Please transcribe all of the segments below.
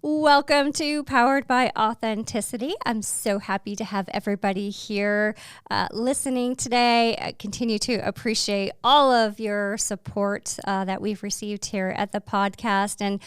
Welcome to Powered by Authenticity. I'm so happy to have everybody here listening today. I continue to appreciate all of your support that we've received here at the podcast. And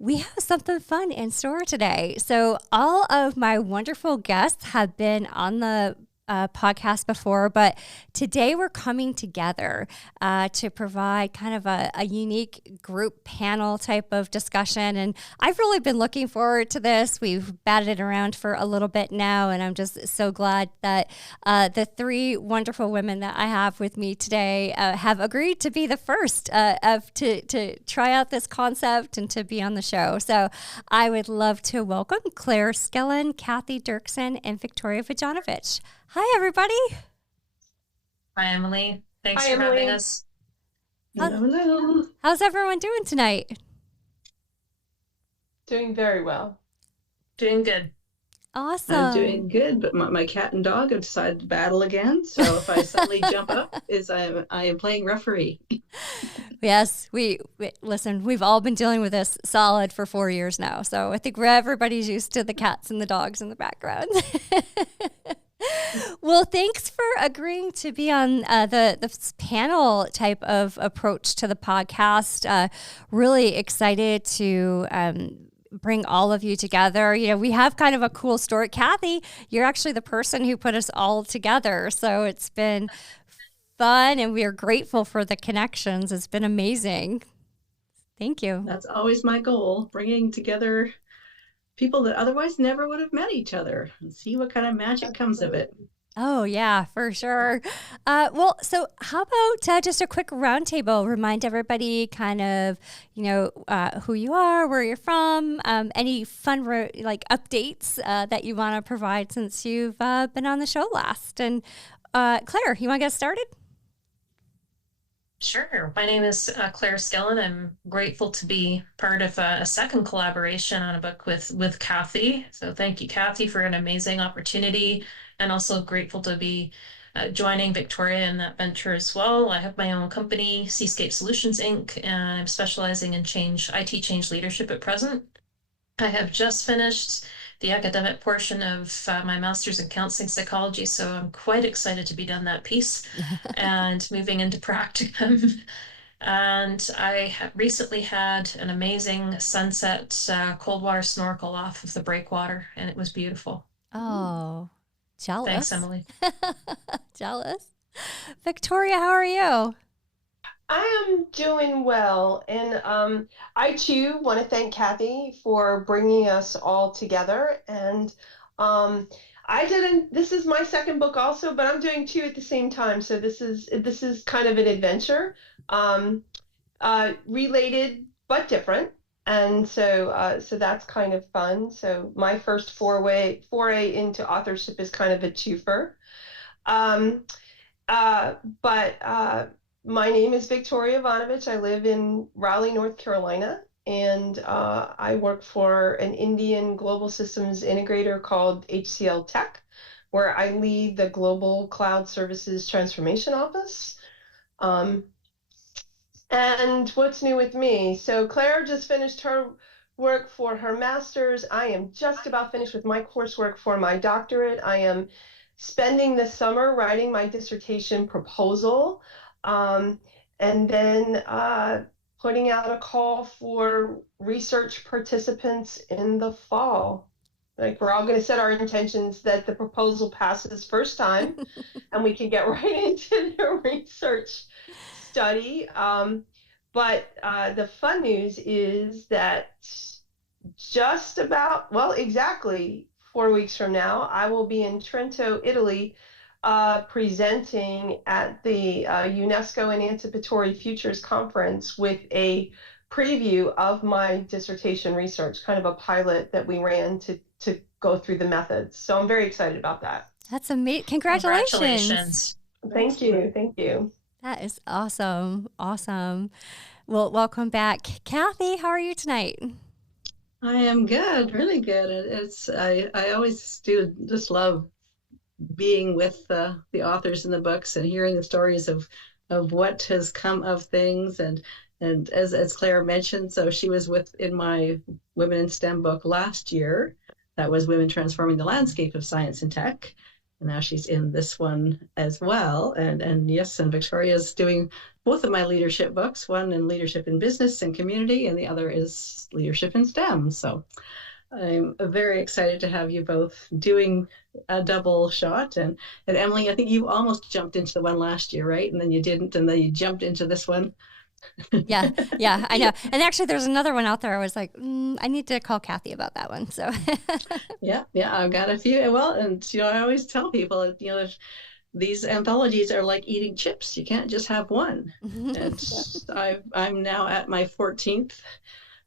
we have something fun in store today. So all of my wonderful guests have been on the podcast before, but today we're coming together to provide kind of a unique group panel type of discussion. And I've really been looking forward to this. We've batted it around for a little bit now, and I'm just so glad that the three wonderful women that I have with me today have agreed to be the first to try out this concept and to be on the show. So I would love to welcome Claire Skillen, Cathy Derksen, and Victoria Vojnovich. Hi, everybody. Hi, Emily. Thanks Hi, for Emily. having us. Hello. How's everyone doing tonight? Doing very well. Doing good. Awesome. I'm doing good, but my cat and dog have decided to battle again. So if I suddenly jump up, I am playing referee. Yes, we listen. We've all been dealing with this solid for 4 years now, so I think everybody's used to the cats and the dogs in the background. Well, thanks for agreeing to be on the panel type of approach to the podcast. Really excited to bring all of you together. You know, we have kind of a cool story. Cathy, you're actually the person who put us all together. So it's been fun, and we are grateful for the connections. It's been amazing. Thank you. That's always my goal, bringing together people that otherwise never would have met each other and see what kind of magic comes of it. Oh, yeah, for sure. Well, so how about just a quick roundtable? Remind everybody kind of, who you are, where you're from, any fun updates that you want to provide since you've been on the show last. And Claire, you want to get started? Sure. My name is Claire Skillen. I'm grateful to be part of a second collaboration on a book with Cathy. So thank you, Cathy, for an amazing opportunity, and also grateful to be joining Victoria in that venture as well. I have my own company, Seascape Solutions, Inc., and I'm specializing in IT change leadership at present. I have just finished the academic portion of my master's in counseling psychology, so I'm quite excited to be done that piece and moving into practicum. And I recently had an amazing sunset cold water snorkel off of the breakwater, and it was beautiful. Oh, jealous. Thanks, Emily. Jealous. Victoria, how are you? I am doing well, and I too want to thank Cathy for bringing us all together. And this is my second book also, but I'm doing two at the same time. So this is kind of an adventure, related but different. And so that's kind of fun. So my first foray into authorship is kind of a twofer. My name is Victoria Vojnovich. I live in Raleigh, North Carolina, and I work for an Indian global systems integrator called HCL Tech, where I lead the Global Cloud Services Transformation Office. And what's new with me? So Claire just finished her work for her master's. I am just about finished with my coursework for my doctorate. I am spending the summer writing my dissertation proposal. And then putting out a call for research participants in the fall. Like, we're all going to set our intentions that the proposal passes first time and we can get right into the research study. But the fun news is that just about, exactly 4 weeks from now, I will be in Trento, Italy, presenting at the UNESCO and Anticipatory Futures Conference with a preview of my dissertation research, kind of a pilot that we ran to go through the methods. So I'm very excited about that. That's amazing. Congratulations. Thank you. Thank you. That is awesome. Awesome. Well, welcome back. Cathy, how are you tonight? I am good, really good. I always do just love being with the authors in the books and hearing the stories of what has come of things. And And as Claire mentioned, so she was in my Women in STEM book last year. That was Women Transforming the Landscape of Science and Tech. And now she's in this one as well. And yes, and Victoria's doing both of my leadership books, one in leadership in business and community, and the other is leadership in STEM. So I'm very excited to have you both doing a double shot. And Emily, I think you almost jumped into the one last year, right? And then you didn't, and then you jumped into this one. Yeah, I know. And actually, there's another one out there. I was like, I need to call Cathy about that one. So yeah, I've got a few. Well, and I always tell people, if these anthologies are like eating chips, you can't just have one. And I'm now at my 14th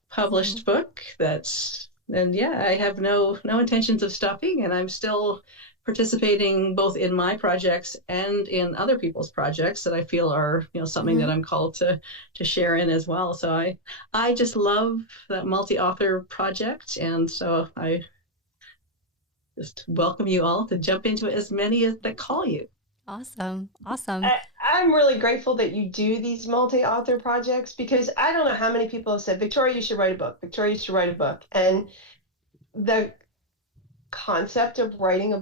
published book. I have no intentions of stopping, and I'm still participating both in my projects and in other people's projects that I feel are, something that I'm called to share in as well. So I just love that multi-author project. And so I just welcome you all to jump into it, as many as that call you. Awesome. I'm really grateful that you do these multi-author projects, because I don't know how many people have said, Victoria, you should write a book. Victoria, you should write a book. And the concept of writing a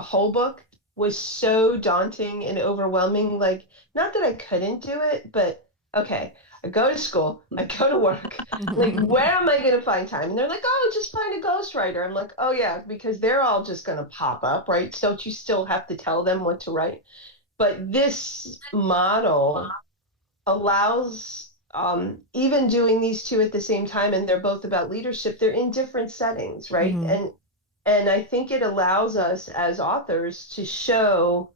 whole book, was so daunting and overwhelming. Like, not that I couldn't do it, but okay, I go to school, I go to work, like, where am I going to find time? And they're like, oh, just find a ghostwriter. I'm like, oh yeah, because they're all just going to pop up, right? So you still have to tell them what to write. But this model allows, even doing these two at the same time, and they're both about leadership, they're in different settings, right? And I think it allows us as authors to show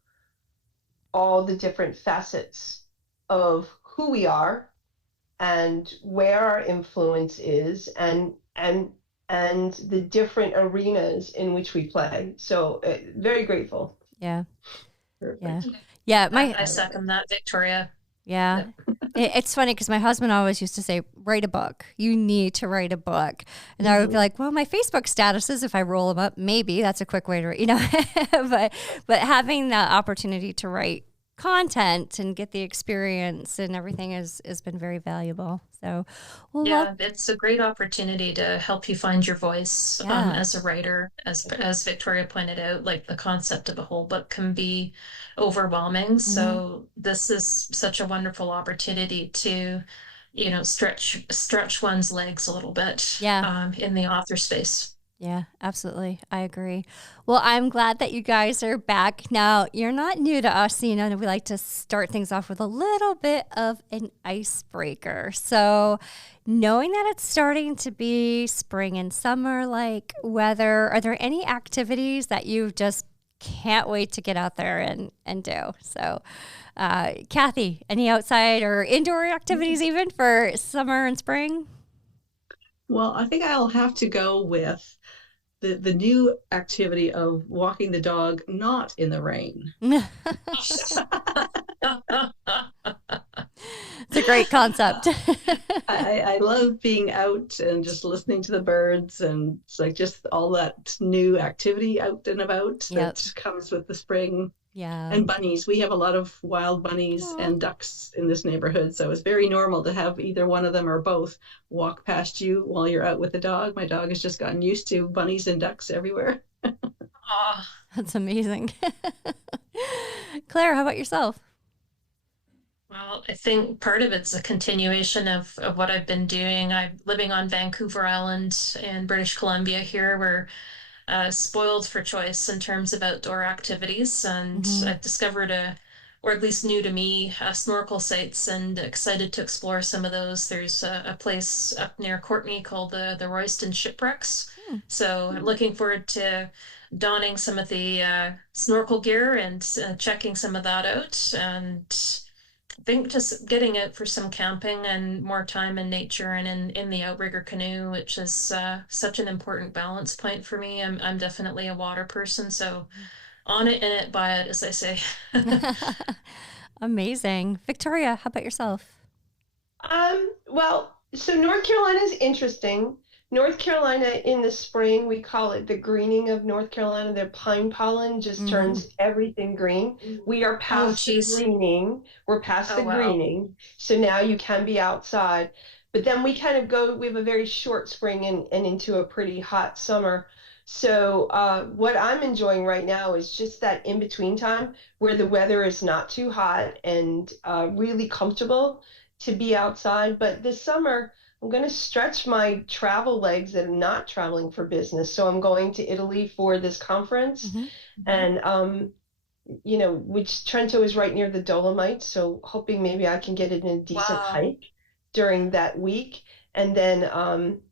all the different facets of who we are and where our influence is, and the different arenas in which we play. So very grateful. Yeah. Perfect. Yeah. I second that, Victoria. Yeah. It's funny because my husband always used to say, write a book. You need to write a book. And I would be like, well, my Facebook statuses, if I roll them up, maybe that's a quick way to, but having the opportunity to write content and get the experience and everything has been very valuable. So, it's a great opportunity to help you find your voice as a writer. As Victoria pointed out, like, the concept of a whole book can be overwhelming. So this is such a wonderful opportunity to, stretch one's legs a little bit in the author space. Yeah, absolutely. I agree. Well, I'm glad that you guys are back. Now, you're not new to us. We like to start things off with a little bit of an icebreaker. So, knowing that it's starting to be spring and summer like weather, are there any activities that you just can't wait to get out there and do? So, Cathy, any outside or indoor activities even for summer and spring? Well, I think I'll have to go with the new activity of walking the dog not in the rain. It's a great concept. I love being out and just listening to the birds, and it's like just all that new activity out and about that comes with the spring. Yeah. And bunnies. We have a lot of wild bunnies and ducks in this neighborhood. So it's very normal to have either one of them or both walk past you while you're out with the dog. My dog has just gotten used to bunnies and ducks everywhere. That's amazing. Claire, how about yourself? Well, I think part of it's a continuation of what I've been doing. I'm living on Vancouver Island in British Columbia here. We're spoiled for choice in terms of outdoor activities, and I've discovered or at least new to me, snorkel sites, and excited to explore some of those. There's a place up near Courtney called the Royston Shipwrecks. So I'm looking forward to donning some of the snorkel gear and checking some of that out. And I think just getting out for some camping and more time in nature and in the outrigger canoe, which is such an important balance point for me. I'm definitely a water person, so on it, in it, by it, as I say. Amazing. Victoria, how about yourself? Well, so North Carolina is interesting North Carolina in the spring, we call it the greening of North Carolina. The pine pollen just turns everything green. We are past the greening. We're past the greening. So now you can be outside. But then we kind of go, we have a very short spring and into a pretty hot summer. So what I'm enjoying right now is just that in-between time where the weather is not too hot and really comfortable to be outside. But this summer, I'm going to stretch my travel legs that are not traveling for business. So I'm going to Italy for this conference, and which Trento is right near the Dolomites. So hoping maybe I can get it in a decent hike during that week, and then I'm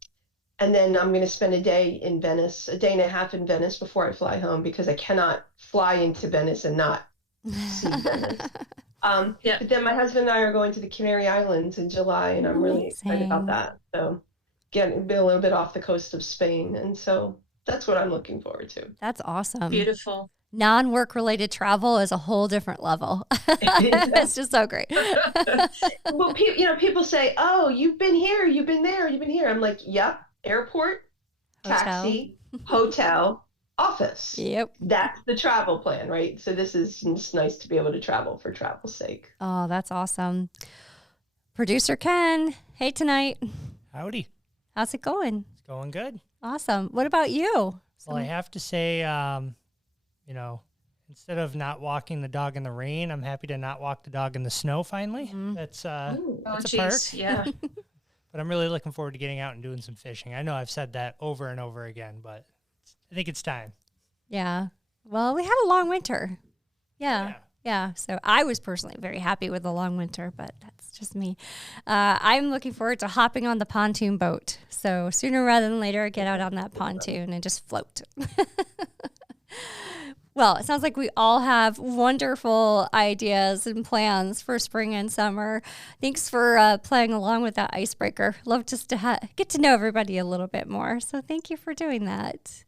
going to spend a day in Venice, a day and a half in Venice before I fly home, because I cannot fly into Venice and not see Venice. But then my husband and I are going to the Canary Islands in July, and I'm really excited about that. So getting a little bit off the coast of Spain. And so that's what I'm looking forward to. That's awesome. Beautiful. Non-work related travel is a whole different level. It's just so great. Well, people say, oh, you've been here, you've been there, you've been here. I'm like, yep, airport, taxi, hotel, office. Yep. That's the travel plan, right? So this is just nice to be able to travel for travel's sake. Oh, that's awesome. Producer Ken, hey tonight. Howdy. How's it going? It's going good. Awesome. What about you? Well, I have to say, instead of not walking the dog in the rain, I'm happy to not walk the dog in the snow finally. That's a perk. Yeah. But I'm really looking forward to getting out and doing some fishing. I know I've said that over and over again, but I think it's time. Yeah. Well, we had a long winter. Yeah. So I was personally very happy with the long winter, but that's just me. I'm looking forward to hopping on the pontoon boat. So sooner rather than later, get out on that pontoon and just float. Well, it sounds like we all have wonderful ideas and plans for spring and summer. Thanks for playing along with that icebreaker. Love just to get to know everybody a little bit more. So thank you for doing that.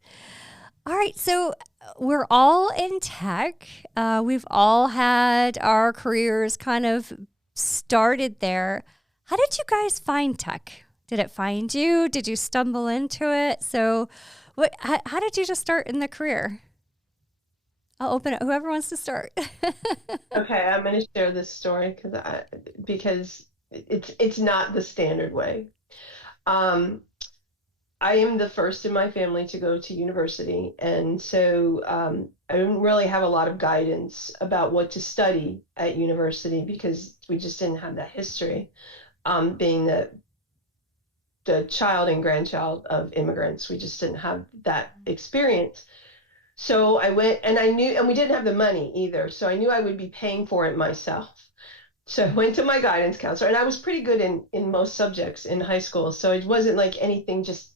All right, so we're all in tech. We've all had our careers kind of started there. How did you guys find tech? Did it find you? Did you stumble into it? So how did you just start in the career? I'll open it. Whoever wants to start. Okay, I'm going to share this story because it's not the standard way. I am the first in my family to go to university, and so I didn't really have a lot of guidance about what to study at university because we just didn't have that history. Being the child and grandchild of immigrants, we just didn't have that experience. So I went, and I knew, and we didn't have the money either. So I knew I would be paying for it myself. So I went to my guidance counselor, and I was pretty good in most subjects in high school. So it wasn't like anything just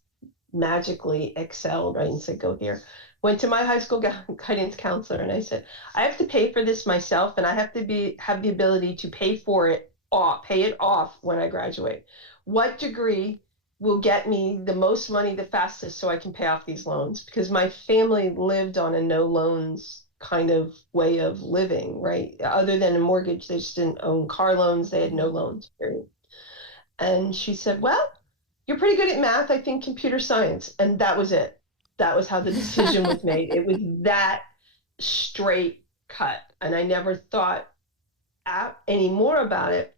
magically excelled, right? And said, go here. Went to my high school guidance counselor, and I said, I have to pay for this myself, and I have to have the ability to pay it off when I graduate. What degree will get me the most money the fastest so I can pay off these loans? Because my family lived on a no loans kind of way of living, right? Other than a mortgage, they just didn't own car loans. They had no loans, period. And she said, well, you're pretty good at math. I think computer science. And that was it. That was how the decision was made. It was that straight cut. And I never thought any more about it.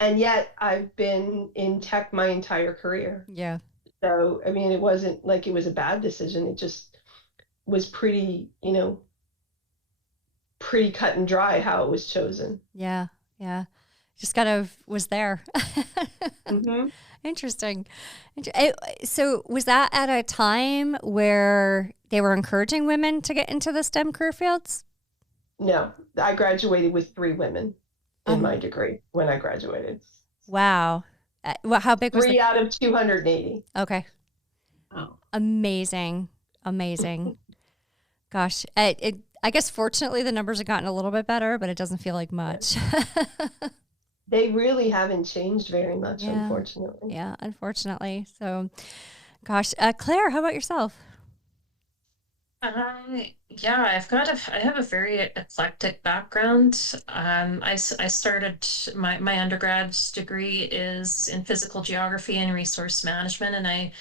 And yet I've been in tech my entire career. Yeah. So, I mean, it wasn't like it was a bad decision. It just was pretty cut and dry how it was chosen. Yeah. Just kind of was there. Mm-hmm. Interesting. So was that at a time where they were encouraging women to get into the STEM career fields? No, I graduated with 3 women in my degree when I graduated. Wow. How big was 3 out of 280. Okay. Oh. Amazing. Gosh, I guess fortunately the numbers have gotten a little bit better, but it doesn't feel like much. They really haven't changed very much, unfortunately. Yeah, unfortunately. So, gosh, Claire, how about yourself? Yeah, I have a very eclectic background. I started my undergrad degree is in physical geography and resource management, and I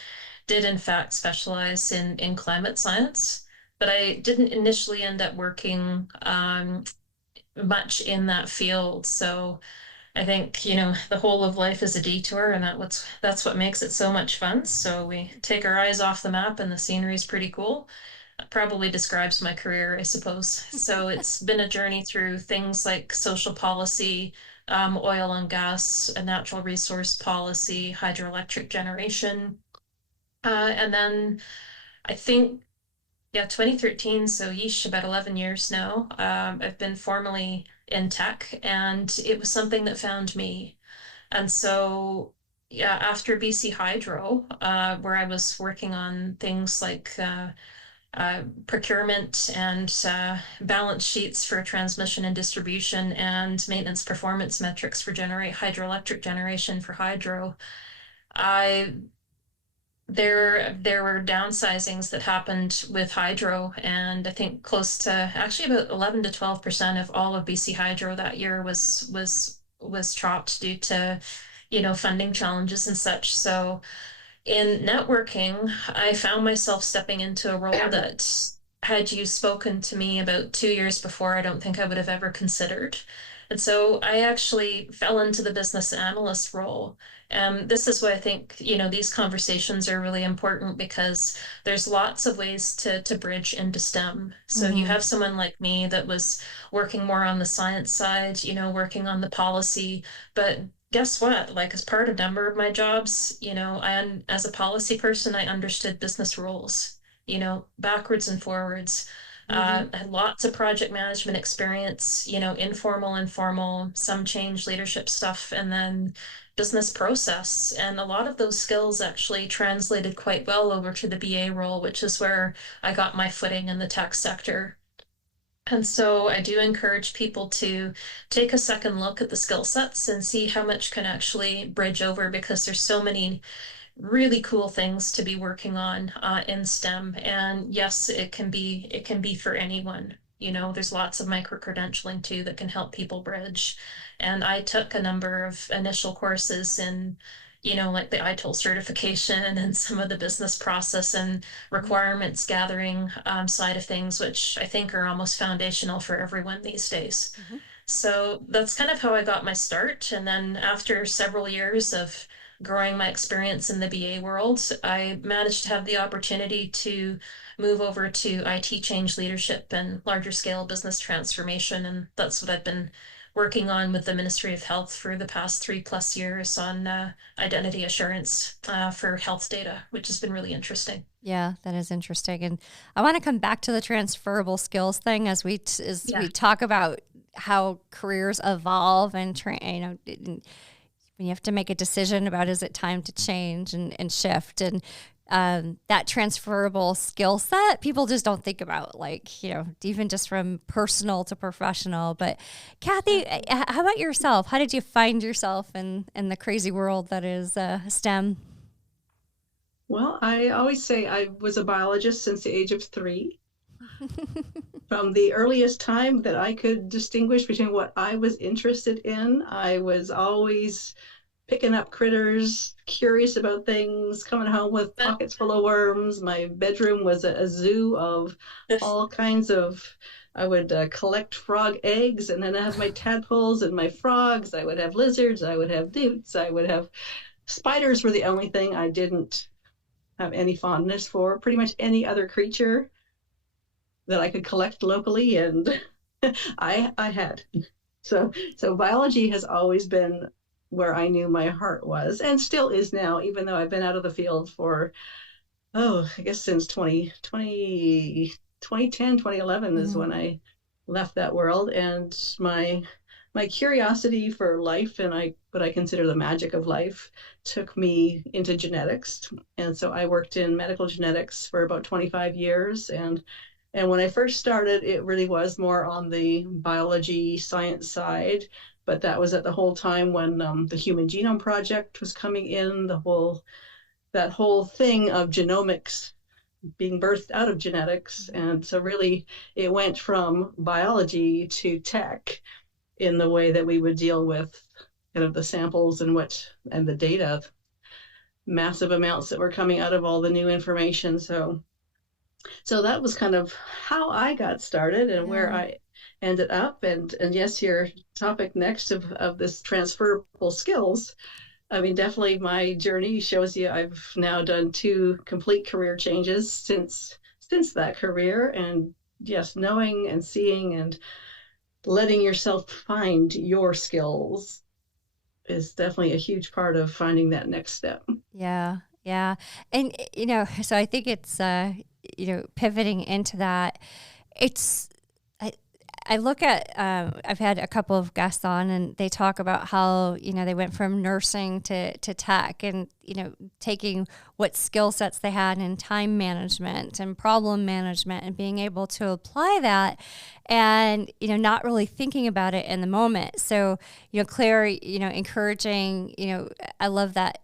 did in fact specialize in climate science, but I didn't initially end up working much in that field. So I think, the whole of life is a detour, and that's what makes it so much fun. So we take our eyes off the map, and the scenery is pretty cool. That probably describes my career, I suppose. So it's been a journey through things like social policy, oil and gas, natural resource policy, hydroelectric generation, and then I think, yeah, 2013, so yeesh, about 11 years now. I've been formally in tech, and it was something that found me. And so, yeah, after BC Hydro, where I was working on things like procurement and balance sheets for transmission and distribution and maintenance performance metrics for hydroelectric generation for hydro, I there were downsizings that happened with hydro, and I think close to actually about 11 to 12% of all of BC Hydro that year was chopped due to, funding challenges and such. So in networking, I found myself stepping into a role that, had you spoken to me about 2 years before, I don't think I would have ever considered. And so I actually fell into the business analyst role. This is why I think, these conversations are really important, because there's lots of ways to bridge into STEM. So you have someone like me that was working more on the science side, working on the policy, but guess what? Like, as part of a number of my jobs, as a policy person, I understood business rules, backwards and forwards. Had lots of project management experience, informal, informal, some change leadership stuff, and then business process. And a lot of those skills actually translated quite well over to the BA role, which is where I got my footing in the tech sector. And so I do encourage people to take a second look at the skill sets and see how much can actually bridge over, because there's so many really cool things to be working on in STEM. And yes, it can be for anyone. There's lots of micro credentialing too that can help people bridge. And I took a number of initial courses in, like the ITIL certification and some of the business process and requirements gathering side of things, which I think are almost foundational for everyone these days. So that's kind of how I got my start. And then after several years of growing my experience in the BA world, I managed to have the opportunity to move over to IT change leadership and larger scale business transformation. And that's what I've been working on with the Ministry of Health for the past 3+ years on identity assurance for health data, which has been really interesting. Yeah, that is interesting. And I want to come back to the transferable skills thing as we talk about how careers evolve and when you have to make a decision about, is it time to change and shift, and that transferable skill set, people just don't think about, like, even just from personal to professional. But Cathy, how about yourself? How did you find yourself in the crazy world that is STEM? Well, I always say I was a biologist since the age of 3. From the earliest time that I could distinguish between what I was interested in, I was always picking up critters, curious about things, coming home with pockets full of worms. My bedroom was a zoo of all kinds of, I would collect frog eggs, and then I have my tadpoles and my frogs. I would have lizards, I would have newts, I would have spiders. Were the only thing I didn't have any fondness for. Pretty much any other creature that I could collect locally, and I had. So biology has always been where I knew my heart was, and still is now, even though I've been out of the field for, I guess since 2010, 2011 is when I left that world. And my curiosity for life and what I consider the magic of life took me into genetics. And so I worked in medical genetics for about 25 years. And when I first started, it really was more on the biology science side. But that was at the whole time when the Human Genome Project was coming in, that whole thing of genomics being birthed out of genetics. And so really it went from biology to tech in the way that we would deal with kind of the samples and the data massive amounts that were coming out of all the new information. So that was kind of how I got started and where I ended up. And yes, your topic next of this transferable skills. I mean, definitely my journey shows you I've now done 2 complete career changes since that career. And yes, knowing and seeing and letting yourself find your skills is definitely a huge part of finding that next step. Yeah. Yeah. And, so I think it's, pivoting into that, I look at, I've had a couple of guests on and they talk about how, they went from nursing to tech and, taking what skill sets they had in time management and problem management and being able to apply that and, not really thinking about it in the moment. So, Claire, encouraging, I love that.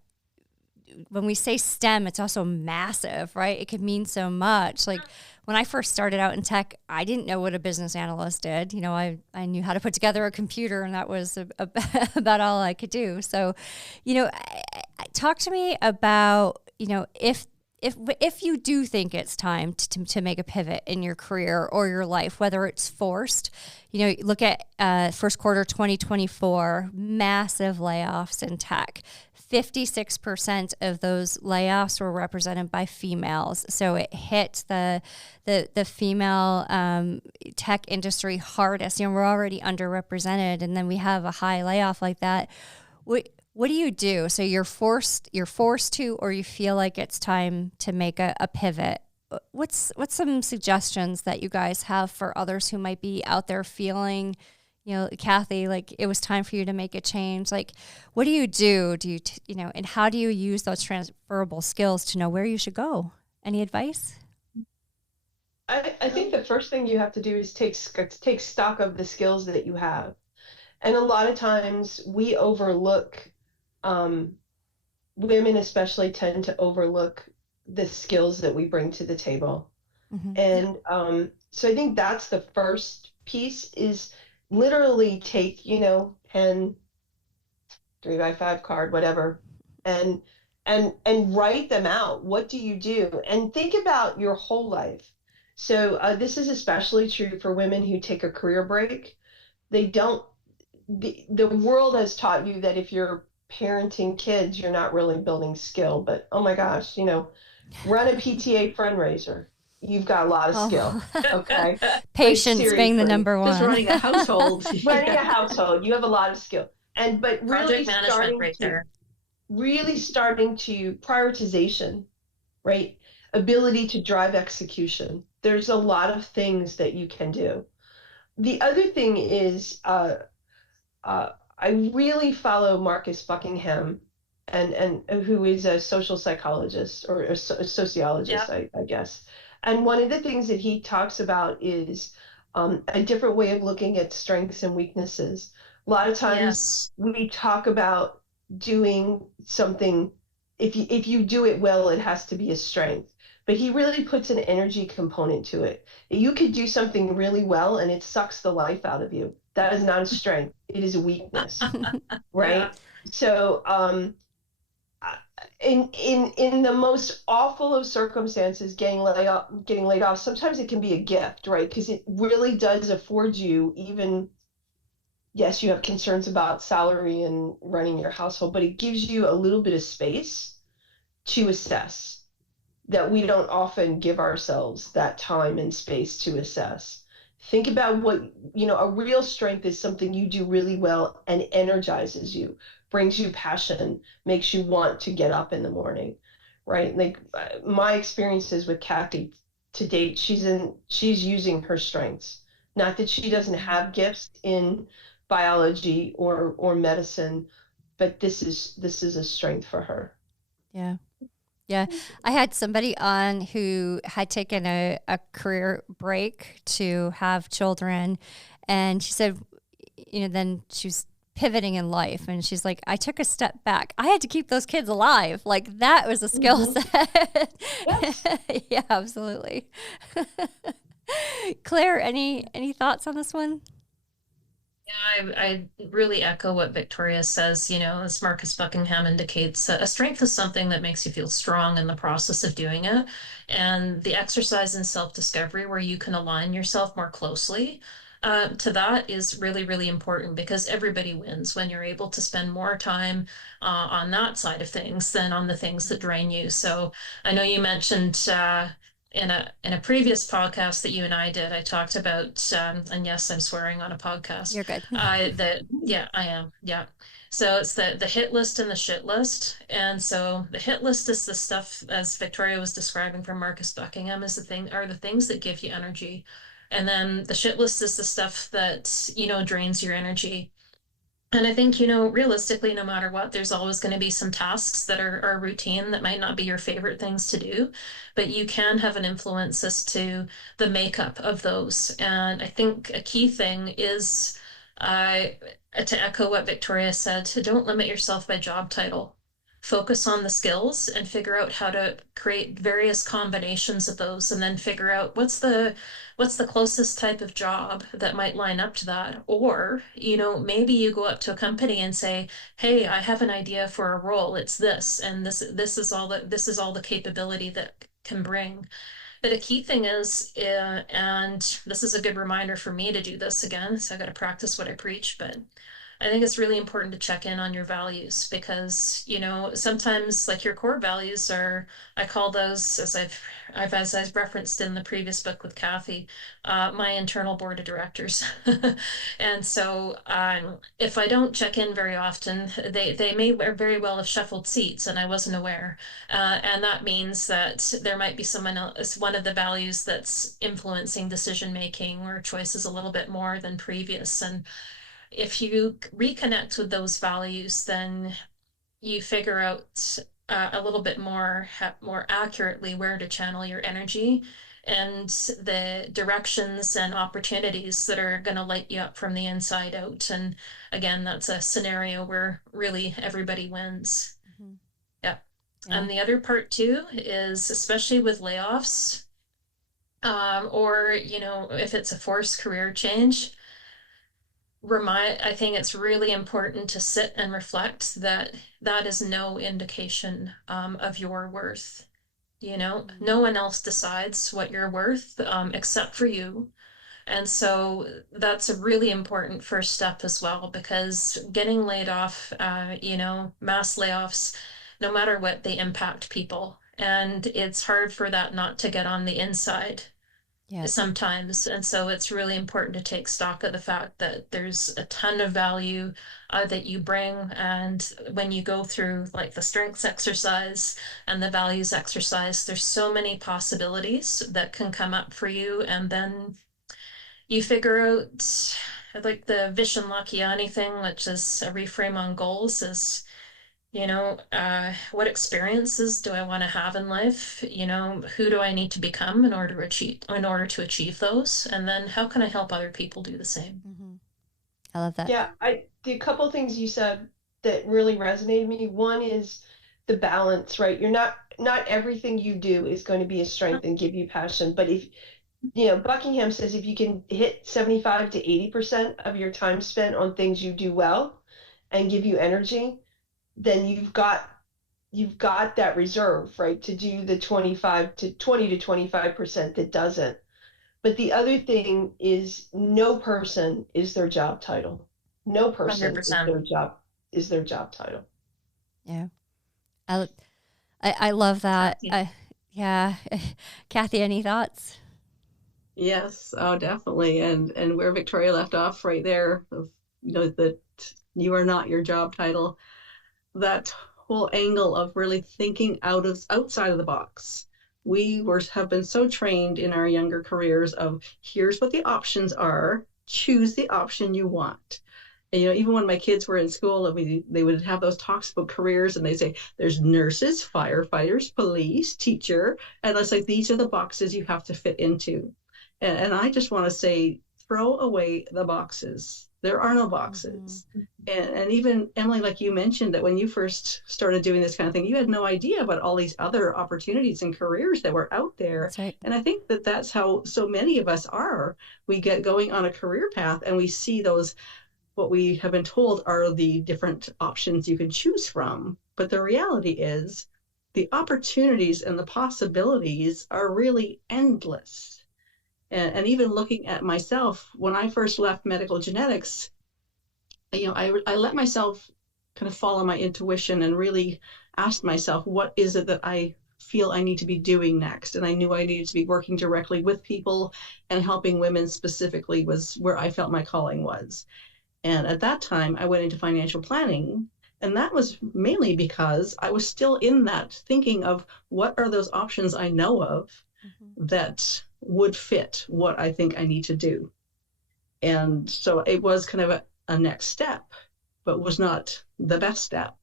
When we say STEM, it's also massive, right? It could mean so much. Like when I first started out in tech, I didn't know what a business analyst did. I knew how to put together a computer and that was about all I could do. So, talk to me about, if you do think it's time to make a pivot in your career or your life, whether it's forced, look at first quarter 2024, massive layoffs in tech. 56% of those layoffs were represented by females. So it hit the female tech industry hardest. We're already underrepresented, and then we have a high layoff like that. What do you do? So you're forced to, or you feel like it's time to make a pivot. What's some suggestions that you guys have for others who might be out there feeling, Cathy, like it was time for you to make a change? Like, what do you do? And how do you use those transferable skills to know where you should go? Any advice? I think the first thing you have to do is take stock of the skills that you have. And a lot of times we overlook, women especially tend to overlook the skills that we bring to the table. Mm-hmm. And so I think that's the first piece is literally take, pen, 3x5 card, whatever, and write them out. What do you do? And think about your whole life. So this is especially true for women who take a career break. The world has taught you that if you're parenting kids, you're not really building skill. But oh my gosh, run a PTA fundraiser. You've got a lot of skill. Okay. Patience being the number one. Just running a household. Running a household. You have a lot of skill. But really starting to prioritization, right? Ability to drive execution. There's a lot of things that you can do. The other thing is I really follow Marcus Buckingham and who is a social psychologist or a sociologist, yeah. I guess. And one of the things that he talks about is a different way of looking at strengths and weaknesses. A lot of times we talk about doing something, if you do it well, it has to be a strength. But he really puts an energy component to it. You could do something really well and it sucks the life out of you. That is not a strength. It is a weakness, right? Yeah. So in the most awful of circumstances, getting laid off, sometimes it can be a gift, right? Because it really does afford you, even, yes, you have concerns about salary and running your household, but it gives you a little bit of space to assess that we don't often give ourselves that time and space to assess. Think about what, a real strength is something you do really well and energizes you, brings you passion, makes you want to get up in the morning, right? Like my experiences with Cathy to date, she's using her strengths. Not that she doesn't have gifts in biology or medicine, but this is a strength for her. Yeah. Yeah, I had somebody on who had taken a career break to have children, and she said, then she was pivoting in life, and she's like, I took a step back. I had to keep those kids alive. Like that was a skill set. Yes. Yeah, absolutely. Claire, any thoughts on this one? I really echo what Victoria says. As Marcus Buckingham indicates, a strength is something that makes you feel strong in the process of doing it. And the exercise in self-discovery, where you can align yourself more closely to that, is really, really important, because everybody wins when you're able to spend more time on that side of things than on the things that drain you. So I know you mentioned in a previous podcast that you and I did, I talked about, and yes, I'm swearing on a podcast. You're good. Yeah, I am. Yeah. So it's the hit list and the shit list. And so the hit list is the stuff, as Victoria was describing from Marcus Buckingham, is the things that give you energy. And then the shit list is the stuff that, drains your energy. And I think, realistically, no matter what, there's always going to be some tasks that are routine that might not be your favorite things to do, but you can have an influence as to the makeup of those. And I think a key thing is, to echo what Victoria said, to don't limit yourself by job title. Focus on the skills and figure out how to create various combinations of those, and then figure out what's the closest type of job that might line up to that. Or, maybe you go up to a company and say, hey, I have an idea for a role. It's this, and this is all the capability that can bring. But a key thing is, and this is a good reminder for me to do this again, so I got to practice what I preach, but I think it's really important to check in on your values, because, sometimes, like, your core values are, I call those, as I've referenced in the previous book with Cathy, my internal board of directors. And so if I don't check in very often, they may very well have shuffled seats and I wasn't aware. And that means that there might be someone else, one of the values that's influencing decision making or choices a little bit more than previous. And if you reconnect with those values, then you figure out a little bit more accurately where to channel your energy and the directions and opportunities that are going to light you up from the inside out. And again, that's a scenario where really everybody wins. Mm-hmm. Yeah. Yeah. And the other part too is, especially with layoffs, or, if it's a forced career change, I think it's really important to sit and reflect that that is no indication of your worth. No one else decides what you're worth except for you. And so that's a really important first step as well, because getting laid off, mass layoffs, no matter what, they impact people. And it's hard for that not to get on the inside. Yes. Sometimes. And so it's really important to take stock of the fact that there's a ton of value that you bring. And when you go through, like, the strengths exercise and the values exercise, there's so many possibilities that can come up for you. And then you figure out, like, the Vishen thing, which is a reframe on goals, is, what experiences do I want to have in life? Who do I need to become in order to achieve those? And then how can I help other people do the same? Mm-hmm. I love that. Yeah, the couple things you said that really resonated with me. One is the balance, right? Not everything you do is going to be a strength and give you passion, but if Buckingham says if you can hit 75 to 80% of your time spent on things you do well and give you energy, then you've got that reserve, right, to do the 20 to 25% that doesn't. But the other thing is, no person is their job title. No person 100%. is their job title. Yeah. I love that. Yeah. Cathy, any thoughts? Yes, oh, definitely. And where Victoria left off right there, that you are not your job title, that whole angle of really thinking outside of the box. We have been so trained in our younger careers of, here's what the options are, choose the option you want. And, even when my kids were in school, they would have those talks about careers, and they say there's nurses, firefighters, police, teacher, and it's like, these are the boxes you have to fit into. And I just want to say, throw away the boxes. There are no boxes. Mm-hmm. And even, Emily, like you mentioned, that when you first started doing this kind of thing, you had no idea about all these other opportunities and careers that were out there. That's right. And I think that's how so many of us are. We get going on a career path and we see those what we have been told are the different options you can choose from. But the reality is the opportunities and the possibilities are really endless. And even looking at myself, when I first left medical genetics, I let myself kind of follow my intuition and really ask myself, what is it that I feel I need to be doing next? And I knew I needed to be working directly with people, and helping women specifically was where I felt my calling was. And at that time, I went into financial planning. And that was mainly because I was still in that thinking of what are those options I know of that would fit what I think I need to do. And so it was kind of a next step, but was not the best step.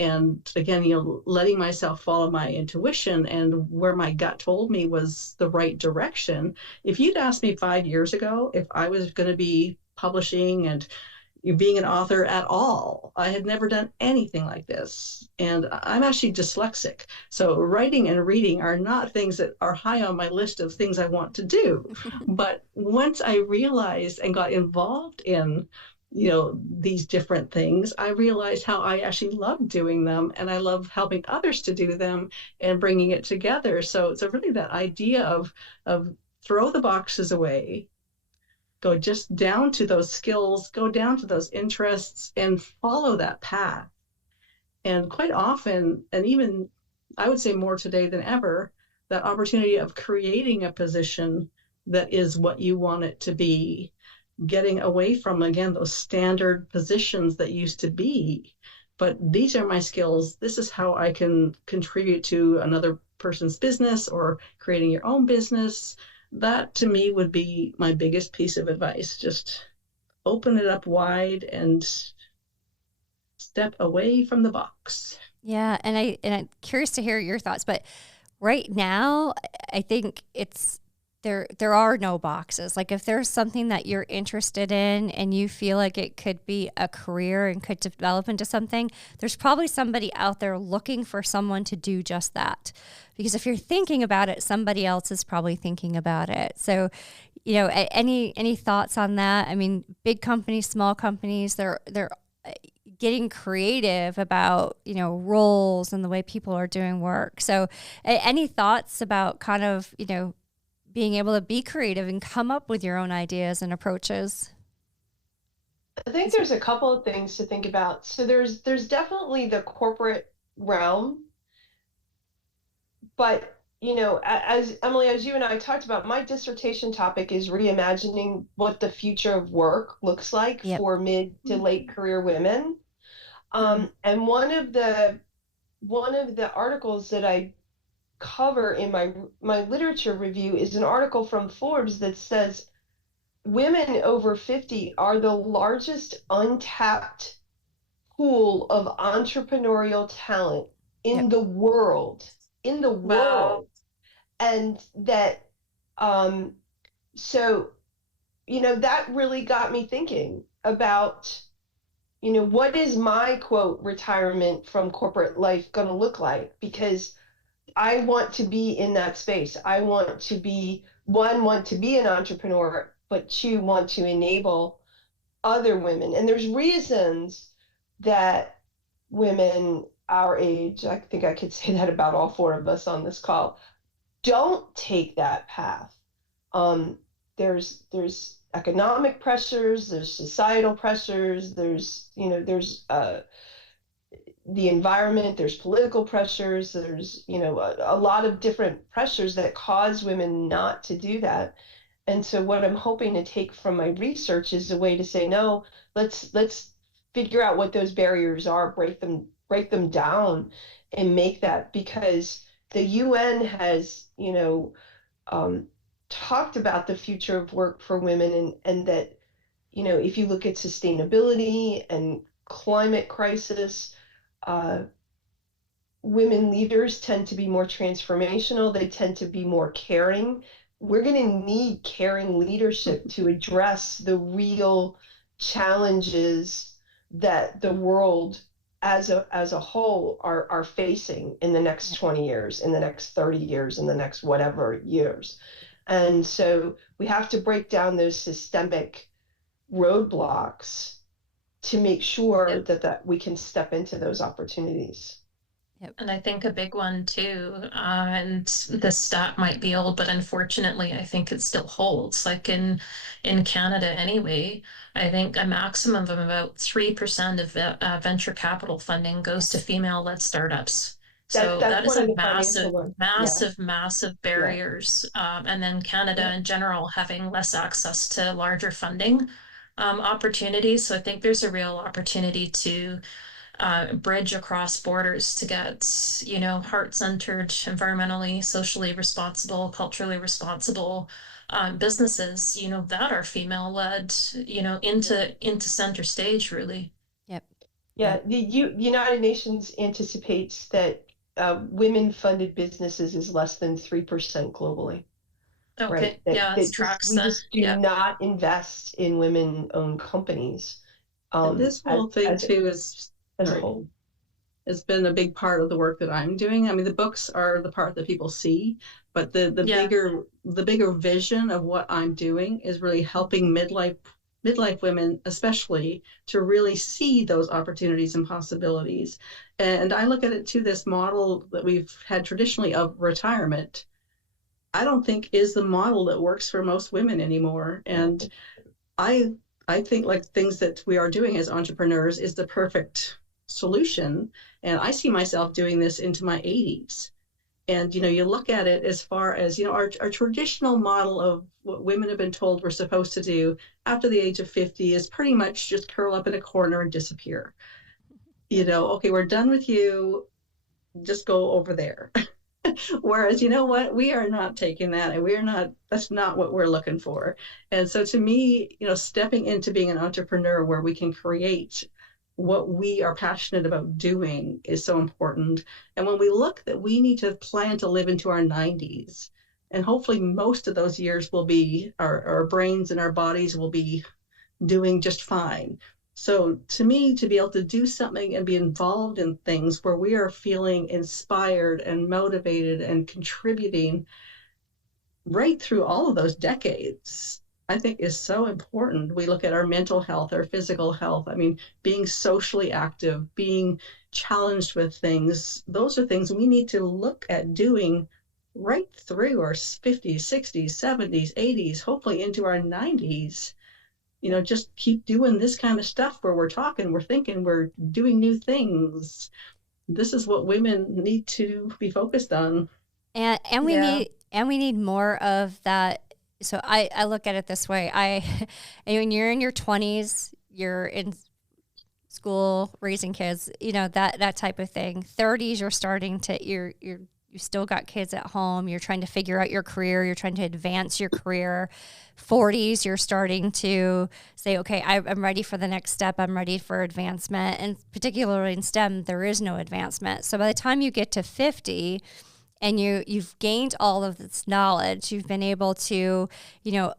And again, letting myself follow my intuition and where my gut told me was the right direction. If you'd asked me 5 years ago if I was going to be publishing and being an author at all, I had never done anything like this. And I'm actually dyslexic. So writing and reading are not things that are high on my list of things I want to do. But once I realized and got involved in these different things, I realized how I actually love doing them, and I love helping others to do them and bringing it together. So really that idea of throw the boxes away, go just down to those skills, go down to those interests, and follow that path. And quite often, and even I would say more today than ever, that opportunity of creating a position that is what you want it to be, getting away from, again, those standard positions that used to be. But these are my skills. This is how I can contribute to another person's business or creating your own business. That to me would be my biggest piece of advice. Just open it up wide and step away from the box. Yeah, and I'm curious to hear your thoughts, but right now I think it's there are no boxes. Like if there's something that you're interested in and you feel like it could be a career and could develop into something, there's probably somebody out there looking for someone to do just that. Because if you're thinking about it, somebody else is probably thinking about it. So, any thoughts on that? I mean, big companies, small companies, they're getting creative about, roles and the way people are doing work. So any thoughts about kind of, being able to be creative and come up with your own ideas and approaches? I think there's a couple of things to think about. So there's definitely the corporate realm, but as Emily, as you and I talked about, my dissertation topic is reimagining what the future of work looks like for mid to late career women. And one of the articles that I cover in my literature review is an article from Forbes that says women over 50 are the largest untapped pool of entrepreneurial talent in the world. Wow. And that so that really got me thinking about what is my quote retirement from corporate life going to look like, because I want to be in that space. I want to be an entrepreneur, but two, want to enable other women. And there's reasons that women our age, I think I could say that about all four of us on this call, don't take that path. There's economic pressures, there's societal pressures, there's the environment, there's political pressures, there's a lot of different pressures that cause women not to do that. And so what I'm hoping to take from my research is a way to say, no, let's figure out what those barriers are, break them down, and make that, because the UN has talked about the future of work for women, and that if you look at sustainability and climate crisis, women leaders tend to be more transformational. They tend to be more caring. We're going to need caring leadership to address the real challenges that the world as a whole are facing in the next 20 years, in the next 30 years, in the next whatever years. And so we have to break down those systemic roadblocks to make sure that we can step into those opportunities. And I think a big one too, and this stat might be old, but unfortunately, I think it still holds. Like in Canada anyway, I think a maximum of about 3% of venture capital funding goes to female-led startups. So that is a massive barriers. And then Canada in general having less access to larger funding opportunities. So I think there's a real opportunity to bridge across borders to get, heart-centered, environmentally, socially responsible, culturally responsible businesses, that are female-led, into center stage, really. Yep. Yeah, the United Nations anticipates that women-funded businesses is less than 3% globally. Okay, right? we just do not invest in women-owned companies. This whole thing too is as a whole. It's been a big part of the work that I'm doing. I mean, the books are the part that people see, but the bigger vision of what I'm doing is really helping midlife women, especially, to really see those opportunities and possibilities. And I look at it too, this model that we've had traditionally of retirement, I don't think is the model that works for most women anymore. And I think like things that we are doing as entrepreneurs is the perfect solution. And I see myself doing this into my 80s. And, you look at it as far as, our traditional model of what women have been told we're supposed to do after the age of 50 is pretty much just curl up in a corner and disappear. Okay, we're done with you. Just go over there. Whereas, you know what, we are not taking that, and that's not what we're looking for. And so to me, stepping into being an entrepreneur where we can create what we are passionate about doing is so important. And when we look that we need to plan to live into our 90s, and hopefully most of those years will be, our brains and our bodies will be doing just fine. So to me, to be able to do something and be involved in things where we are feeling inspired and motivated and contributing right through all of those decades, I think is so important. We look at our mental health, our physical health. I mean, being socially active, being challenged with things, those are things we need to look at doing right through our 50s, 60s, 70s, 80s, hopefully into our 90s. Just keep doing this kind of stuff where we're talking, we're thinking, we're doing new things. This is what women need to be focused on. And we need more of that. So I look at it this way. When you're in your 20s, you're in school, raising kids, that type of thing. 30s, you're starting to, you still got kids at home. You're trying to figure out your career. You're trying to advance your career. 40s, you're starting to say, okay, I'm ready for the next step. I'm ready for advancement. And particularly in STEM, there is no advancement. So by the time you get to 50 and you've gained all of this knowledge, you've been able to,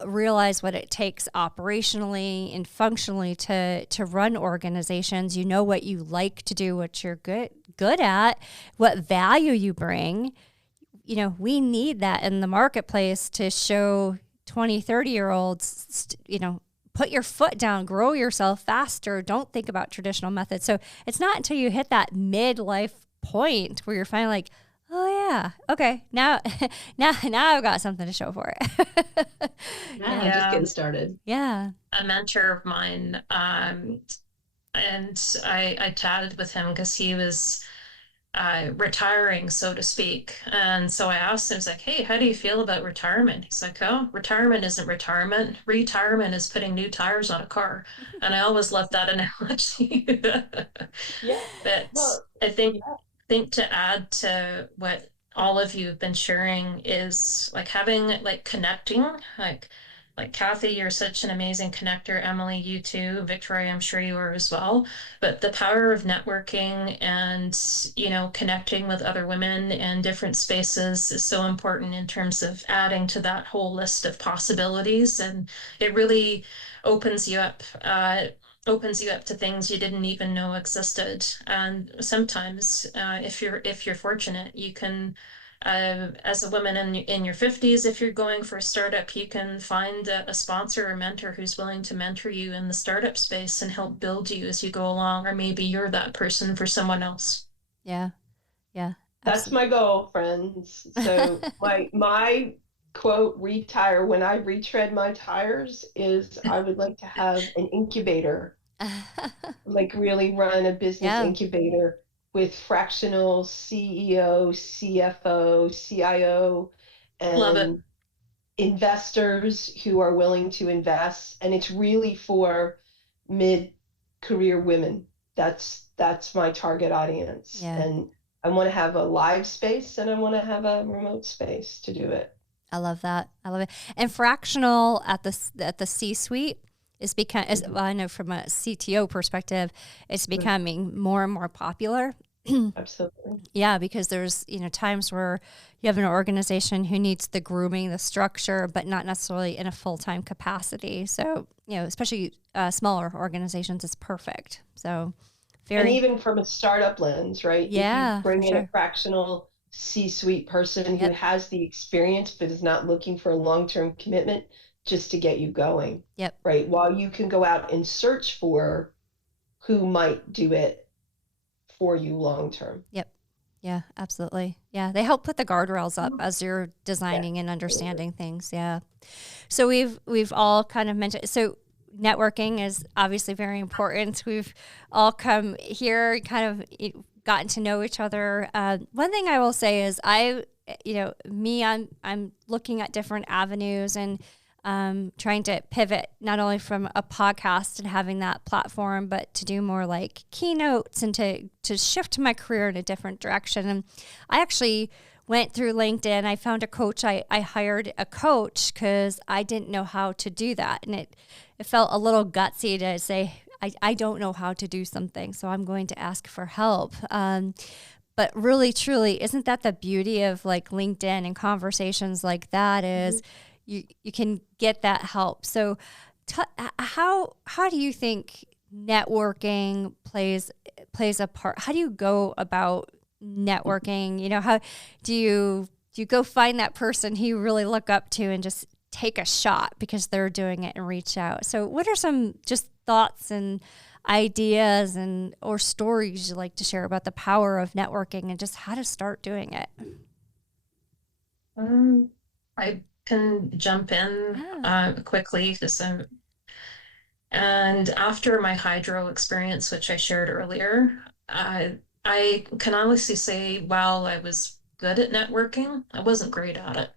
realize what it takes operationally and functionally to run organizations. You know what you like to do, what you're good at, what value you bring. We need that in the marketplace to show 20, 30-year-olds, put your foot down, grow yourself faster. Don't think about traditional methods. So it's not until you hit that midlife point where you're finally like, oh yeah, okay, now I've got something to show for it. I'm just getting started. Yeah. A mentor of mine, and I chatted with him because he was retiring, so to speak. And so I asked him, I was like, hey, how do you feel about retirement? He's like, oh, retirement isn't retirement. Retirement is putting new tires on a car. And I always love that analogy. But I think to add to what all of you have been sharing is like having connecting, like Cathy, you're such an amazing connector. Emily, you too. Victoria, I'm sure you are as well. But the power of networking and, connecting with other women in different spaces is so important in terms of adding to that whole list of possibilities. And it really opens you up to things you didn't even know existed. And sometimes, if you're fortunate, you can As a woman in your 50s, if you're going for a startup, you can find a sponsor or mentor who's willing to mentor you in the startup space and help build you as you go along, or maybe you're that person for someone else. Yeah. Yeah. That's Absolutely. my goal, friends. So my quote, retire when I retread my tires, is I would like to have an incubator, like really run a business Yeah. incubator with fractional CEO, CFO, CIO, Love it. and investors who are willing to invest. And it's really for mid-career women. That's my target audience. Yeah. And I want to have a live space and I want to have a remote space to do it. I love that. I love it. And fractional at the C-suite is well, I know from a CTO perspective, it's becoming more and more popular. Absolutely. Yeah, because there's, times where you have an organization who needs the grooming, the structure, but not necessarily in a full-time capacity. So, especially smaller organizations, it's perfect. So And even from a startup lens, right? If you yeah, for bring in a sure. fractional C-suite person who Yep. has the experience but is not looking for a long-term commitment just to get you going, Yep. right? While you can go out and search for who might do it for you long-term. Yep. Yeah, absolutely. Yeah, they help put the guardrails up as you're Yeah. designing and understanding things. Yeah. So we've all kind of mentioned, so networking is obviously very important. We've all come here, kind of gotten to know each other. One thing I will say is I'm looking at different avenues and trying to pivot not only from a podcast and having that platform, but to do more like keynotes and to shift my career in a different direction. And I actually went through LinkedIn. I found a coach. I hired a coach because I didn't know how to do that. And it felt a little gutsy to say, I don't know how to do something, so I'm going to ask for help. But really, truly, isn't that the beauty of like LinkedIn and conversations like that is you can get that help. So how do you think networking plays a part? How do you go about networking? How do you go find that person who you really look up to and just take a shot because they're doing it and reach out? So what are some just thoughts and ideas and or stories you like to share about the power of networking and just how to start doing it? I can jump in quickly because and after my hydro experience, which I shared earlier, I can honestly say, while I was good at networking, I wasn't great at it.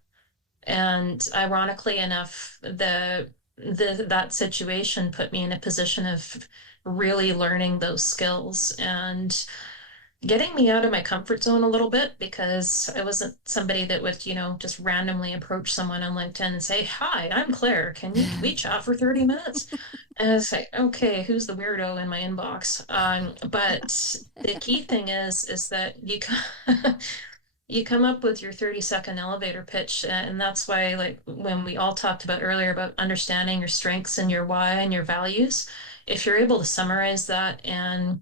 And ironically enough, that situation put me in a position of really learning those skills and getting me out of my comfort zone a little bit, because I wasn't somebody that would, just randomly approach someone on LinkedIn and say, "Hi, I'm Claire. Can we chat for 30 minutes?" And it's like, okay, who's the weirdo in my inbox? But the key thing is that you come up with your 30-second elevator pitch, and that's why, like, when we all talked about earlier about understanding your strengths and your why and your values, if you're able to summarize that and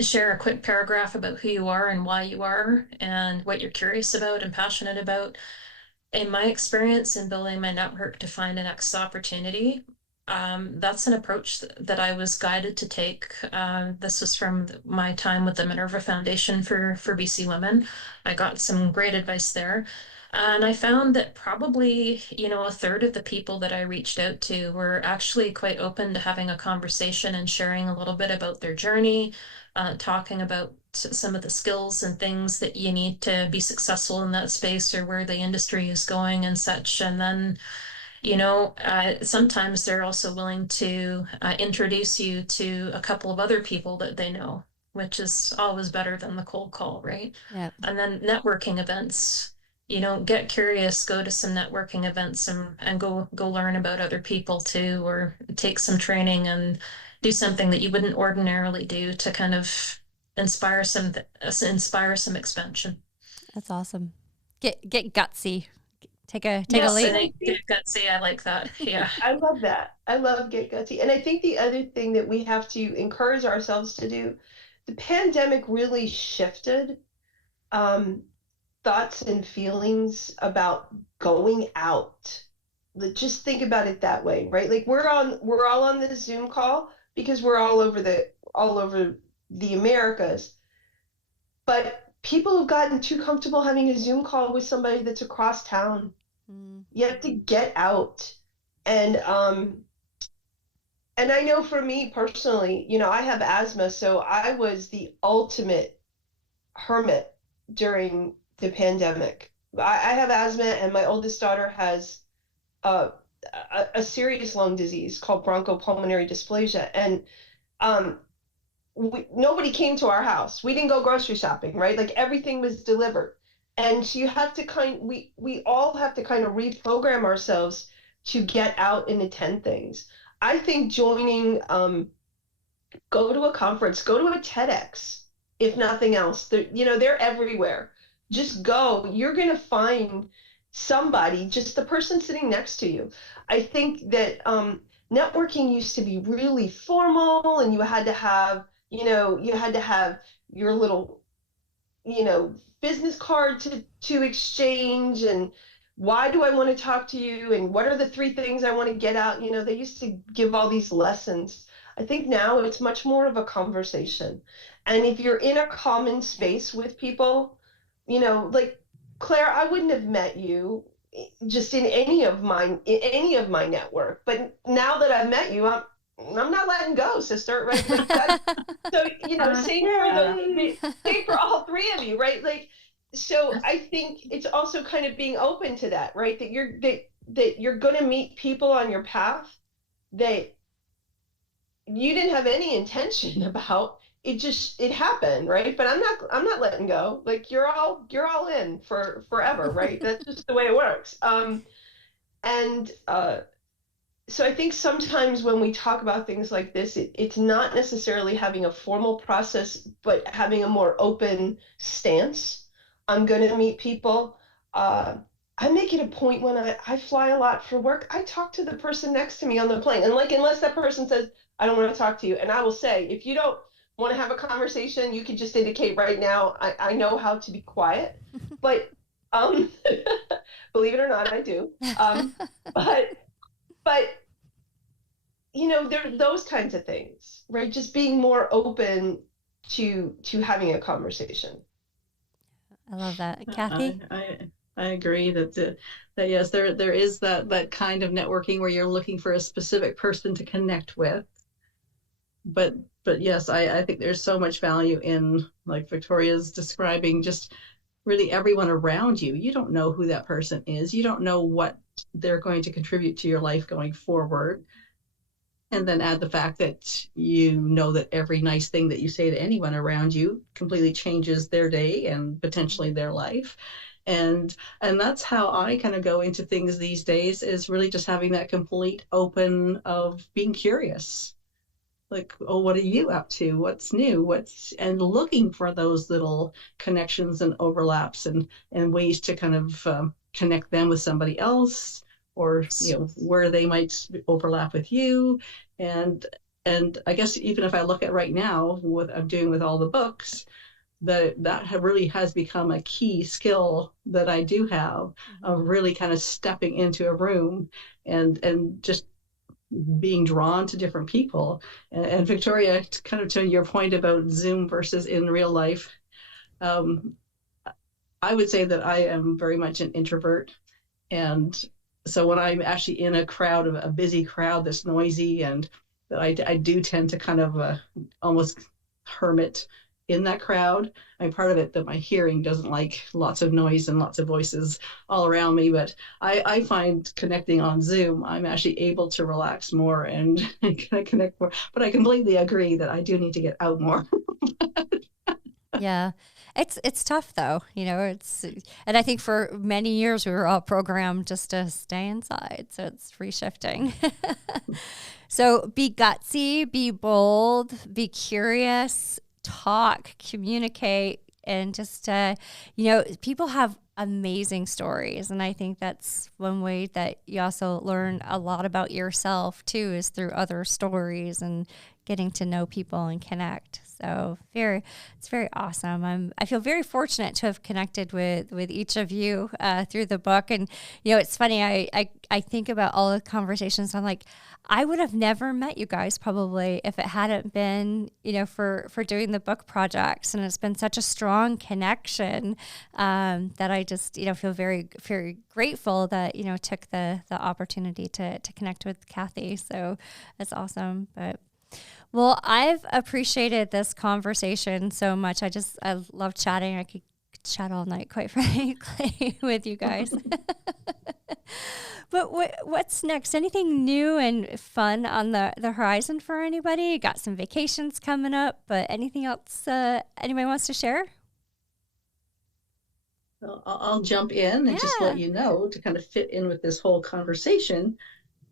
share a quick paragraph about who you are and why you are and what you're curious about and passionate about. In my experience in building my network to find a next opportunity, that's an approach that I was guided to take. This was from my time with the Minerva Foundation for BC Women. I got some great advice there. And I found that probably, a third of the people that I reached out to were actually quite open to having a conversation and sharing a little bit about their journey, talking about some of the skills and things that you need to be successful in that space or where the industry is going and such. And then, sometimes they're also willing to introduce you to a couple of other people that they know, which is always better than the cold call, right? Yeah. And then networking events, get curious, go to some networking events and go learn about other people too, or take some training and do something that you wouldn't ordinarily do to kind of inspire some expansion. That's awesome. Get gutsy. Take a Yes, I leap. think get gutsy. I like that. Yeah. I love that. I love get gutsy. And I think the other thing that we have to encourage ourselves to do, the pandemic really shifted thoughts and feelings about going out. Just think about it that way, right? Like we're all on this Zoom call because we're all over the Americas. But people have gotten too comfortable having a Zoom call with somebody that's across town. You have to get out. And I know for me personally, I have asthma, so I was the ultimate hermit during the pandemic. I have asthma, and my oldest daughter has a serious lung disease called bronchopulmonary dysplasia. And nobody came to our house. We didn't go grocery shopping, right? Like everything was delivered. And so you have to we all have to kind of reprogram ourselves to get out and attend things. I think joining, go to a conference, go to a TEDx, if nothing else. They're everywhere. Just go. You're going to find somebody, just the person sitting next to you. I think that networking used to be really formal, and you had to have your little, business card to exchange, and why do I want to talk to you, and what are the 3 things I want to get out? They used to give all these lessons. I think now it's much more of a conversation. And if you're in a common space with people, like Claire, I wouldn't have met you just in any of my network. But now that I've met you, I'm not letting go, sister, right? Like same for all 3 of you, right? Like, so I think it's also kind of being open to that, right? That you're going to meet people on your path that you didn't have any intention about. It happened, right? But I'm not letting go. Like you're all in for forever, right? That's just the way it works. So I think sometimes when we talk about things like this, it's not necessarily having a formal process, but having a more open stance. I'm going to meet people. I make it a point when I fly a lot for work, I talk to the person next to me on the plane. And unless that person says, I don't want to talk to you. And I will say, if you don't want to have a conversation, you can just indicate right now, I know how to be quiet. But believe it or not, I do. But there are those kinds of things, right? Just being more open to having a conversation. I love that. Cathy? I agree that yes, there is that kind of networking where you're looking for a specific person to connect with. But yes, I think there's so much value in, like Victoria's describing, just really everyone around you. You don't know who that person is. You don't know what they're going to contribute to your life going forward. And then add the fact that that every nice thing that you say to anyone around you completely changes their day and potentially their life. And that's how I kind of go into things these days, is really just having that complete open of being curious. Like, oh, what are you up to? What's new? And looking for those little connections and overlaps and ways to kind of connect them with somebody else, or where they might overlap with you. And I guess even if I look at right now what I'm doing with all the books, that really has become a key skill that I do have, of really kind of stepping into a room and just being drawn to different people. And Victoria, kind of to your point about Zoom versus in real life, I would say that I am very much an introvert. And so when I'm actually in a busy crowd that's noisy, and that I do tend to kind of almost hermit in that crowd. I'm part of it that my hearing doesn't like lots of noise and lots of voices all around me. But I find connecting on Zoom, I'm actually able to relax more and connect more. But I completely agree that I do need to get out more. Yeah. It's tough though, and I think for many years we were all programmed just to stay inside. So it's reshifting. So be gutsy, be bold, be curious, talk, communicate, and just, people have amazing stories. And I think that's one way that you also learn a lot about yourself too, is through other stories and getting to know people and connect. So it's very awesome. I feel very fortunate to have connected with each of you through the book. And, it's funny, I think about all the conversations. I'm like, I would have never met you guys probably if it hadn't been, for doing the book projects. And it's been such a strong connection that I just, feel very, very grateful that, took the opportunity to connect with Cathy. So that's awesome. But well, I've appreciated this conversation so much. I love chatting. I could chat all night, quite frankly, with you guys. But what's next? Anything new and fun on the horizon for anybody? Got some vacations coming up, but anything else anybody wants to share? Well, I'll jump in and just let you know, to kind of fit in with this whole conversation.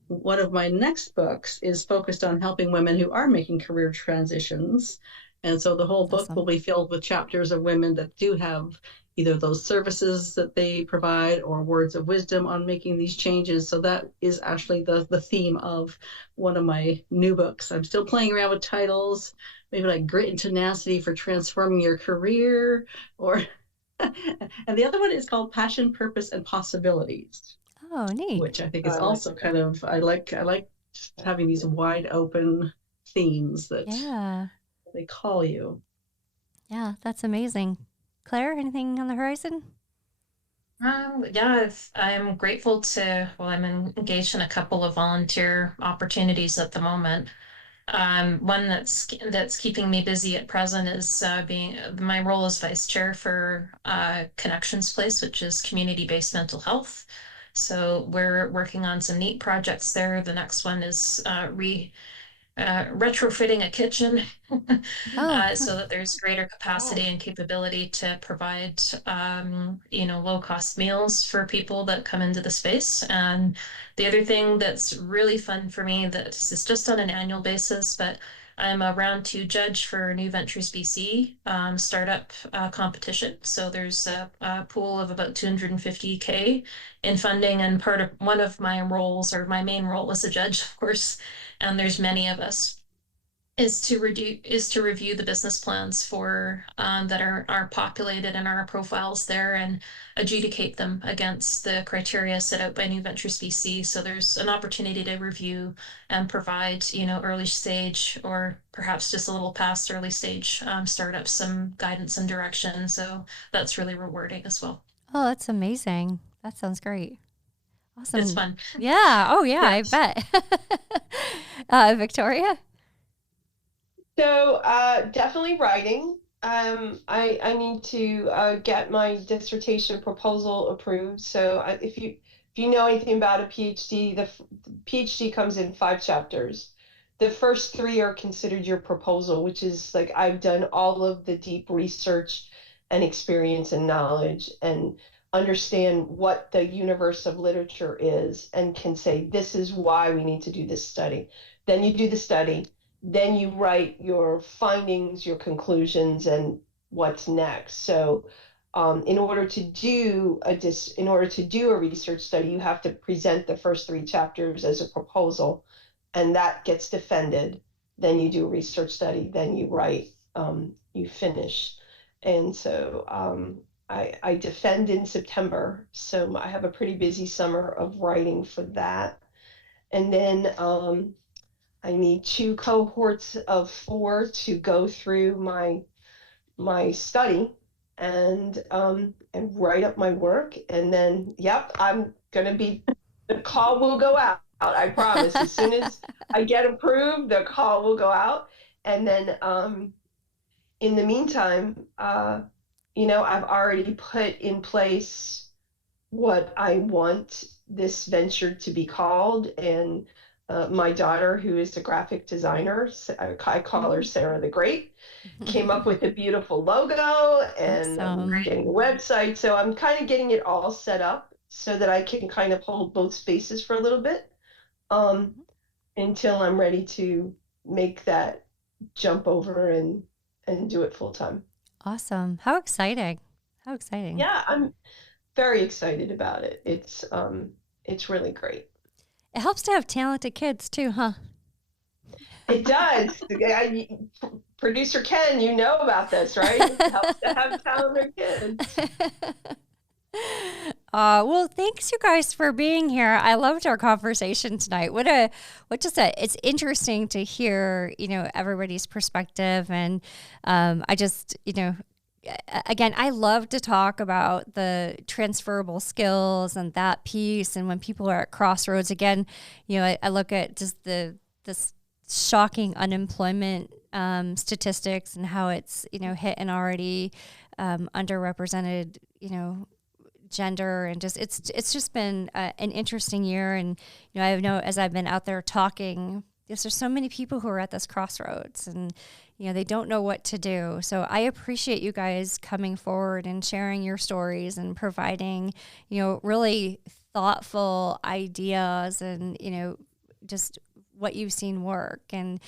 One of my next books is focused on helping women who are making career transitions. And so the whole book will be filled with chapters of women that do have either those services that they provide or words of wisdom on making these changes. So that is actually the theme of one of my new books. I'm still playing around with titles, maybe like Grit and Tenacity for Transforming Your Career, or and the other one is called Passion, Purpose, and Possibilities. Oh, neat. Which I think is also kind of, I like having these wide open themes that they call you. Yeah, that's amazing. Claire, anything on the horizon? I'm grateful I'm engaged in a couple of volunteer opportunities at the moment. One that's keeping me busy at present is being my role as vice chair for Connections Place, which is community-based mental health. So we're working on some neat projects there. The next one is retrofitting a kitchen so that there's greater capacity and capability to provide low-cost meals for people that come into the space. And the other thing that's really fun for me, that is just on an annual basis, but I'm a round 2 judge for New Ventures BC startup competition. So there's a pool of about 250K in funding, and one of my roles, or my main role as a judge, of course, and there's many of us, is to review the business plans for that are populated in our profiles there, and adjudicate them against the criteria set out by New Ventures BC. So there's an opportunity to review and provide, early stage, or perhaps just a little past early stage startups some guidance and direction. So that's really rewarding as well. Oh, that's amazing. That sounds great. Awesome. It's fun. Yeah. Oh, yeah, yes. I bet. Victoria? So definitely writing. I need to get my dissertation proposal approved. So if you know anything about a PhD, the PhD comes in 5 chapters. The first 3 are considered your proposal, which is like, I've done all of the deep research and experience and knowledge, and understand what the universe of literature is, and can say, this is why we need to do this study. Then you do the study. Then you write your findings, your conclusions, and what's next. So in order to do a research study, you have to present the first 3 chapters as a proposal, and that gets defended. Then you do a research study, then you write, you finish. And so I defend in September, so I have a pretty busy summer of writing for that. And then I need 2 cohorts of 4 to go through my study and write up my work. And then, I'm gonna be, the call will go out. I promise. As soon as I get approved, the call will go out. And then in the meantime, I've already put in place what I want this venture to be called. And my daughter, who is a graphic designer, I call her Sarah the Great, came up with a beautiful logo, and I'm getting a website. So I'm kind of getting it all set up so that I can kind of hold both spaces for a little bit until I'm ready to make that jump over and do it full time. Awesome. How exciting. How exciting. Yeah, I'm very excited about it. It's really great. It helps to have talented kids too, huh? It does. Producer Ken, you know about this, right? It helps to have talented kids. Well, thanks you guys for being here. I loved our conversation tonight. It's interesting to hear, everybody's perspective. And I just, again, I love to talk about the transferable skills and that piece. And when people are at crossroads, again, I look at just this shocking unemployment statistics and how it's, hit an already underrepresented, gender, and just it's just been an interesting year. And I know as I've been out there talking, there's so many people who are at this crossroads, and they don't know what to do. So I appreciate you guys coming forward and sharing your stories and providing really thoughtful ideas and just what you've seen work. And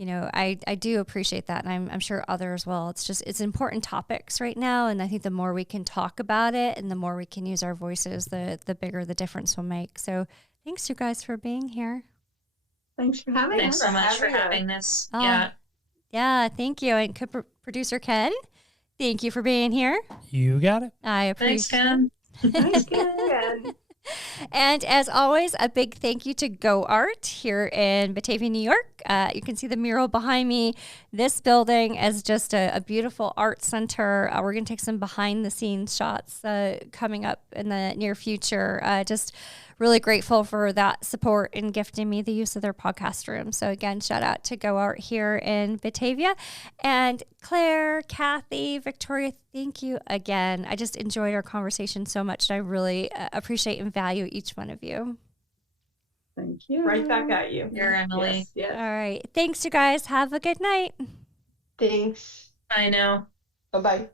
I do appreciate that, and I'm sure others will. It's important topics right now, and I think the more we can talk about it and the more we can use our voices, the bigger the difference will make. So thanks you guys for being here. Thanks for having us. Thanks so much for having us. Yeah, thank you. And producer Ken, thank you for being here. You got it. I appreciate Ken. Thanks, Ken. And as always, a big thank you to Go Art here in Batavia, New York. You can see the mural behind me. This building is just a beautiful art center. We're going to take some behind the scenes shots coming up in the near future. Just really grateful for that support and gifting me the use of their podcast room. So again, shout out to Go Art here in Batavia. And Claire, Cathy, Victoria, thank you again. I just enjoyed our conversation so much, and I really appreciate and value each one of you. Thank you. Right back at you. Here, Emily. Yes, yes. All right. Thanks, you guys. Have a good night. Thanks. I know. Bye-bye.